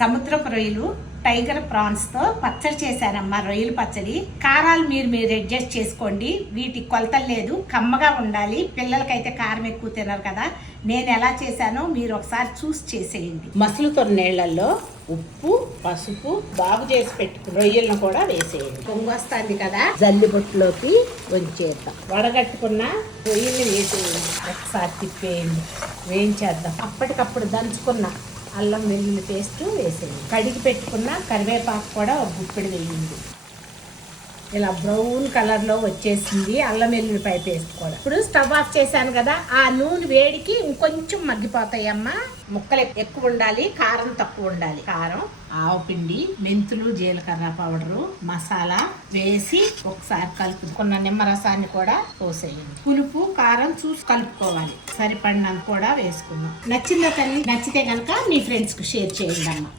సముద్రపు రొయ్యలు tiger prawns తో పచ్చడి చేశానమ్మా. రొయ్యలు పచ్చడి. కారాలు మీరు అడ్జస్ట్ చేసుకోండి. వీటి కొలతలు లేదు, కమ్మగా ఉండాలి. పిల్లలకైతే కారం ఎక్కువ తినరు కదా. నేను ఎలా చేశానో మీరు ఒకసారి చూసి చేసేయండి. మసులుతో నీళ్లలో ఉప్పు, పసుపు బాగు చేసి పెట్టుకుని రొయ్యలను కూడా వేసేయండి. పొంగు వస్తుంది కదా, జల్లిబొట్టులోకి వంచేద్దాం. వడగట్టుకున్న రొయ్యల్ని వేసేయండి. ఒకసారి తిప్పేయండి, వేయించేద్దాం. అప్పటికప్పుడు దంచుకున్న అల్లం వెల్లుల్లి పేస్ట్ వేసేయండి. కడిగి పెట్టుకున్న కరివేపాకు కూడా ఒక గుప్పెడు వేయండి. ఇలా బ్రౌన్ కలర్లో వచ్చేసింది అల్లం వెల్లుల్లిపాయ పేస్ట్ కూడా. ఇప్పుడు స్టవ్ ఆఫ్ చేశాను కదా, ఆ నూనె వేడికి ఇంకొంచెం మగ్గిపోతాయమ్మా. ముక్కలు ఎక్కువ ఉండాలి, కారం తక్కువ ఉండాలి. కారం, ఆవపిండి, మెంతులు, జీలకర్ర పౌడరు, మసాలా వేసి ఒకసారి కలుపుకున్న నిమ్మరసాన్ని కూడా పోసేయండి. పులుపు కారం చూసి కలుపుకోవాలి. సరిపడినంత కూడా వేసుకున్నాం. నచ్చిందా తల్లి? నచ్చితే కనుక మీ ఫ్రెండ్స్కి షేర్ చేయండి అమ్మా.